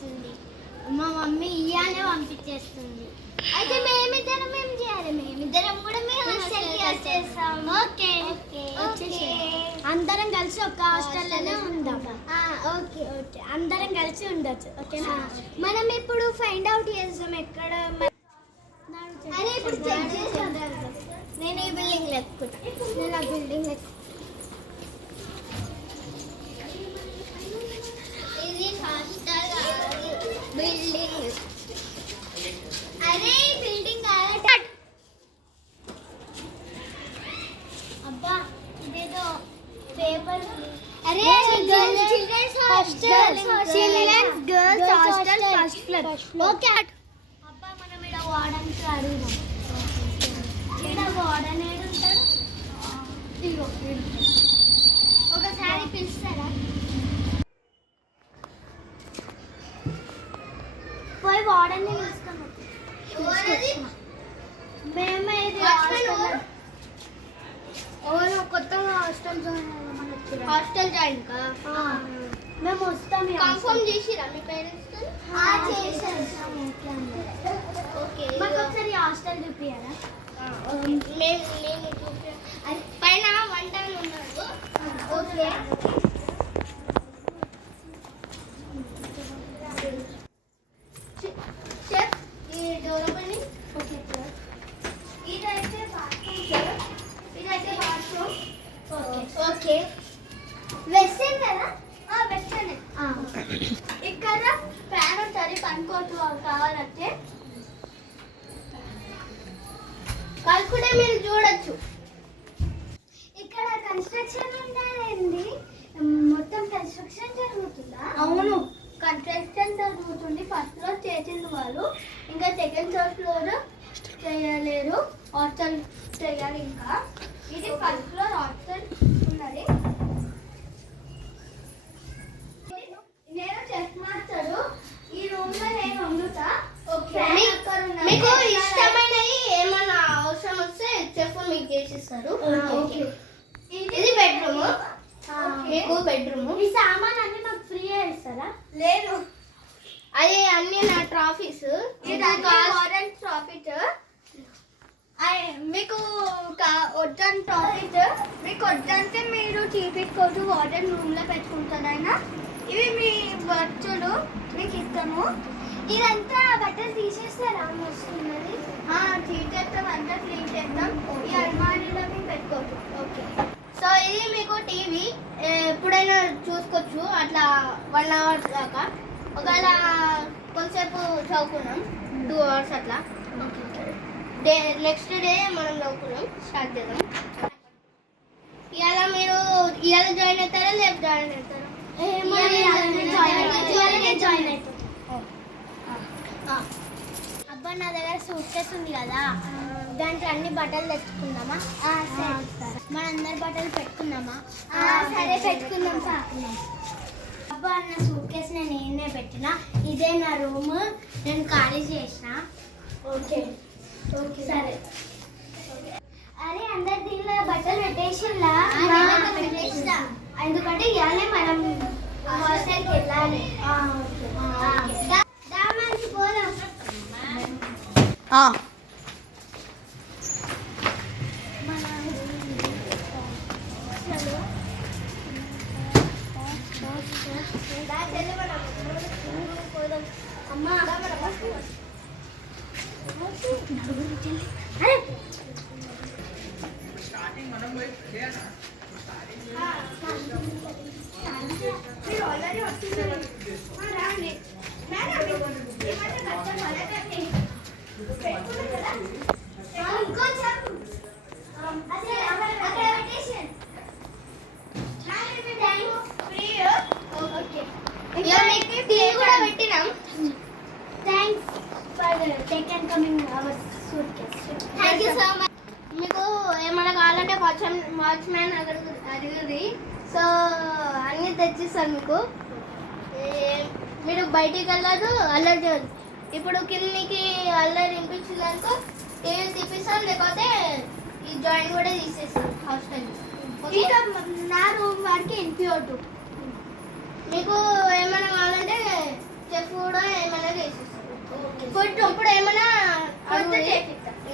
పంపించేస్తుంది. మా మమ్మీ ఇయ్యాలే పంపించేస్తుంది. అయితే మేమిద్దరం ఏం చేయాలి? మేమిద్దరం కూడా మేము హాస్టల్కి వచ్చేస్తాం. ఓకే అందరం కలిసి ఒక హాస్టల్లోనే ఉందాం. ఓకే ఓకే అందరం కలిసి ఉండొచ్చు. ఓకేనా? మనం ఇప్పుడు ఫైండ్ అవుట్ చేస్తాం ఎక్కడ. అదే ఇప్పుడు చెక్ చేసాం. నేను ఈ బిల్డింగ్ ఎక్కుతా. నేను ఆ బిల్డింగ్ ఇది హాస్టల్ బిల్డింగ్. అరే బిల్డింగ్ అబ్బా ఇదేదో పేపర్. అరే childrens hostel girls hostel first floor. Okay అబ్బా మనం ఇక్కడ వార్డెన్కి అడుగుదాం. ఇక్కడ వార్డెన్ ఏడుంటాడు? ఇదిగో ఒకసారి పిలుస్తారా? పోయి వార్డెన్ని పిలుస్తాము. మేమే కొత్తగా హాస్టల్ జాయిన్ అయ్యాం. హాస్టల్ జాయిన్ కా మేము వస్తాం. కన్ఫర్మ్ చేసిరా మీ పేరెంట్స్? ఓకే మాకు ఒకసారి హాస్టల్ చూపియారా? మేము అది పైన వంట ఉన్నాడు. ఓకే చెప్ ఈ డోర్ ఓపెన్. ఓకే సార్ ఇదైతే బాత్రూమ్ సార్. ఇదైతే బాత్రూమ్. ఓకే వెస్టర్న్ కదా? వెస్టర్న్. ఇక్కడ ఫ్యాన్ ఉంటుంది పనుకోవచ్చు కావాలంటే. కలుపుకుంటే మీరు చూడొచ్చు. ఇక్కడ కన్స్ట్రక్షన్ ఉండాలండి. మొత్తం కన్స్ట్రక్షన్ జరుగుతుందా? అవును కన్స్ట్రక్షన్ జరుగుతుంది. ఫస్ట్ ఫ్లోర్ చేసింది వాళ్ళు, ఇంకా సెకండ్ ఫ్లోర్ చేయలేరు. హాస్టల్ చేయాలి. ఇంకా ఇది ఫస్ట్ ఫ్లోర్ హాస్టల్ ఉన్నది. నేను చెఫ్ మాస్టర్. ఈ రూమ్ లో నేను వండుతా. మీకు ఇష్టమైనవి ఏమన్నా అవసరం వస్తే చెఫ్ మీకు చేసిస్తారు. ఇది బెడ్రూమ్. మీకు బెడ్రూమ్. ఈ సామాన్ అన్ని మాకు ఫ్రీ ఇస్తారా? లేదు అది అన్ని నా ట్రాఫీస్. ట్రాఫీస్ మీకు వద్దని ట్రాఫీస్ మీకు వద్దంటే మీరు తీపించుకోవచ్చు. వార్డెన్ రూమ్ లో పెట్టుకుంటారైనా. ఇవి మీ బట్టలు మీకు ఇస్తాము. ఇదంతా బట్టలు తీసేస్తారా? వస్తున్నది తీసేస్తాం. అంతా క్లీన్ చేస్తాం. ఈ అల్మారీలో మేము పెట్టుకోవచ్చు. ఓకే సో ఇది మీకు టీవీ ఎప్పుడైనా చూసుకోవచ్చు. అట్లా 1 hour దాకా. ఒకవేళ కొంచెంసేపు చదువుకున్నాం 2 hours అట్లా. నెక్స్ట్ డే మనం చదువుకున్నాం స్టార్ట్ చేద్దాం. ఇవాళ మీరు ఇవాళ జాయిన్ అవుతారా? రేపు జాయిన్ అవుతారా? జాయిన్ అవుతాం. అబ్బా నా దగ్గర సూట్ కేసు ఉంది కదా, దాంట్లో అన్ని బట్టలు తెచ్చుకుందామా? మనందరి బట్టలు పెట్టుకుందామా? సరే పెట్టుకుందాం. అబ్బా నా సూట్ కేసు నేను ఏనే పెట్టిన. ఇదే నా రూమ్. నేను ఖాళీ చేసిన. ఓకే ఓకే సరే. అరే అందరు దీనిలో బట్టలు పెట్టేసిలా? ఎందుకంటే ఇవాళ మనం హాస్టల్కి వెళ్ళాలి. పోదాం. అమ్మా కూడా పెట్టినాం. Thanks for take and coming our suitcase. Thank you so much. మీకు ఏమైనా కావాలంటే వాచ్మ్యాన్ అడిగింది. సో అన్నీ తెచ్చిస్తాను మీకు. మీరు బయటికి వెళ్ళదు, అల్లరి చేయదు. ఇప్పుడు కిందికి అల్లరి వినిపించిందనుకో టీవీ తీపిస్తాం, లేకపోతే ఈ జాయిన్ కూడా తీసేస్తాం హాస్టల్. ఇంకా నా రూమ్ వారికి వినిపించదు. మీకు ఏమైనా కావాలంటే చెఫ్ కూడా ఏమైనా చేసిస్తాడు. ఇప్పుడు ఏమైనా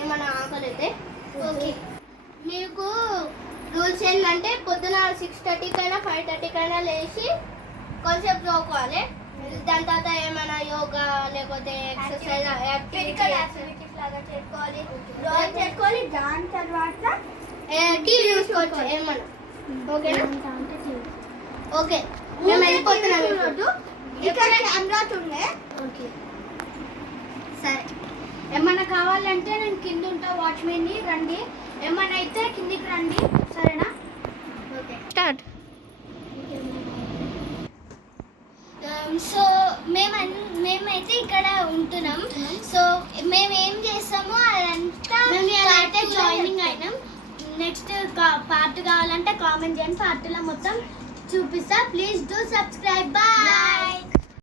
ఏమైనా ఆకలి అయితే ఓకే. మీకు రూల్స్ ఏంటంటే పొద్దున 6:30కైనా 5:30కైనా లేచి కొంచెం చదువుకోవాలి. దాని తర్వాత ఏమైనా యోగా లేకపోతే ఎక్సర్సైజ్ యాక్టివిటీస్ లాగా చేసుకోవాలి, డ్రాయింగ్ చేసుకోవాలి. దాని తర్వాత టీవీ చూసుకోవచ్చు ఏమన్నా. ఓకేనా? ఓకే, మేము వెళ్ళిపోతున్నాం. ఇక్కడ కెమెరాస్ ఉన్నాయి. ఓకే సరే. ఏమన్నా కావాలంటే నేను కింద ఉంటా, వాచ్మెన్ని రండి. ఏమన్నా అయితే కిందికి రండి, సరేనా? Okay start. సో మేమైతే ఇక్కడ ఉంటున్నాం. సో మేము ఏం చేస్తామో అదంతా అయితే జాయినింగ్ అయినాం. నెక్స్ట్ పార్ట్ కావాలంటే కామెంట్ చేయండి, పార్ట్లో మొత్తం చూపిస్తా. Please do subscribe. బాయ్.